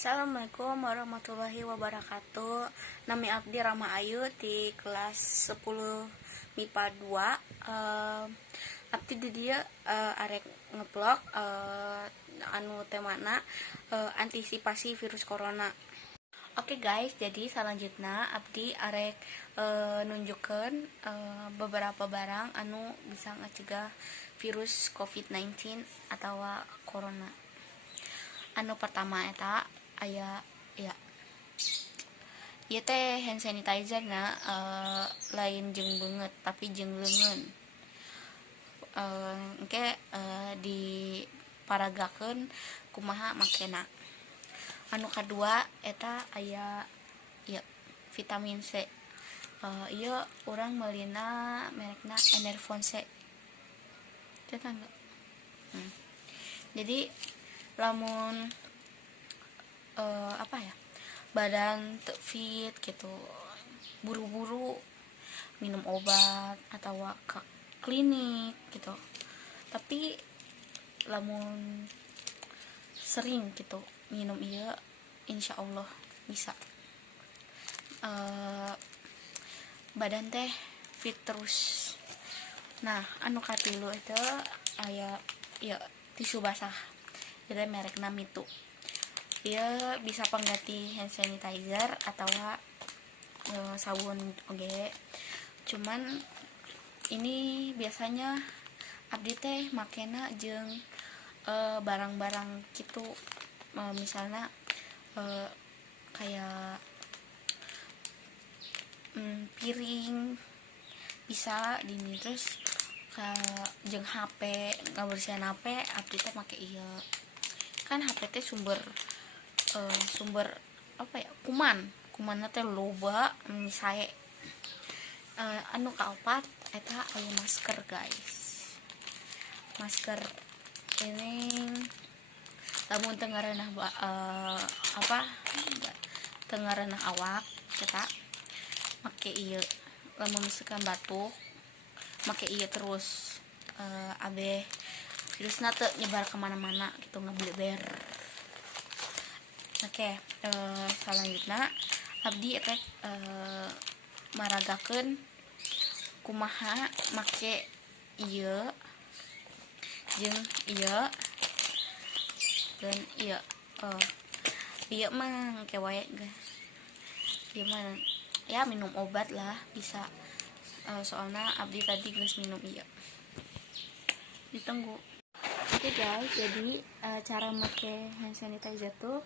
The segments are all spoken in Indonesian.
Assalamualaikum warahmatullahi wabarakatuh. Nami abdi Rama Ayu di kelas 10 MIPA 2. Abdi di dia arek ngeblog anu temana antisipasi virus corona. Oke guys, jadi selanjutnya abdi arek nunjukkan beberapa barang anu bisa ngecegah virus COVID-19 atau corona. Anu pertama eta aya ya ieu teh hand sanitizer na lain jeung beungeut tapi jeung leungeun engke diparagakeun kumaha makena. Anu kadua eta aya ya vitamin C. Ieu urang meulina merekna Enervon C. Eta enggak. Jadi lamun badan teu fit gitu, buru-buru minum obat atau ke klinik gitu, tapi lamun sering gitu minum ieu insyaallah bisa badan teh fit terus. Nah anu katilu itu aya ya tisu basah, jadi merekna Mitu. Dia bisa pengganti hand sanitizer atau sabun oge. Cuman ini biasanya abdi teh makena jeung barang-barang gitu, misalnya kayak piring bisa dini, terus jeung HP ngabersihan HP abdi teh make ieu. Kan HP teh sumber kumanna teh loba sae. Anu kaopat eta aya masker guys. Masker ini lamun teu ngareunah teu ngareunah awak eta make ieu. Lamun misalkan batuk make ieu terus abe virusna teu nyebar kemana-mana gitu, ngebleber. Oke, selanjutnya abdi rek maragakeun kumaha make ieu jeung ieu dan ieu ieu mah engke wae guys. Ieu mah ya minum obat lah bisa, soalnya abdi tadi geus minum ieu. Ditunggu. Oke guys, jadi cara make hand sanitizer tuh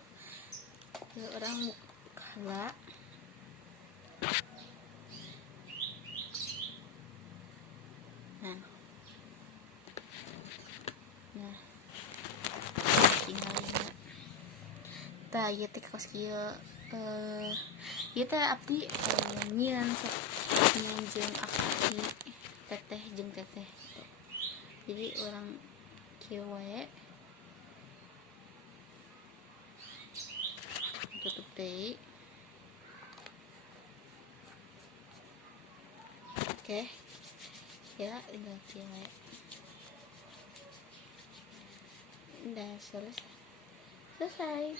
orang kala nah tinggal tah ieu teh kos kieu ieu teh abdi nyieun jeung akti teteh jeung teteh. Jadi orang kieu wae tutup deui. Oke. Ya, tinggal kieu wae. Udah selesai.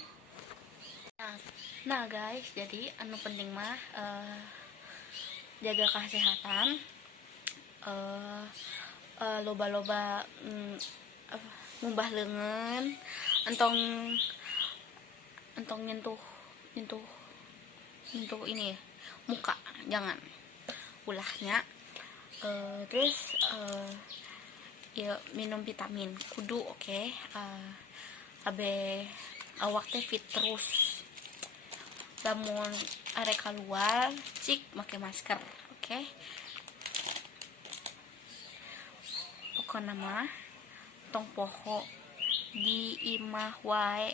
Nah guys, jadi anu penting mah jaga kesehatan. Loba-loba ngumbah leungeun, entong nyentuh ini muka, jangan ulahnya. Terus ya minum vitamin kudu oke. Abe awak teh fit terus. Lamun arek keluar cik make masker, oke. Pokona mah tong poho di imah wae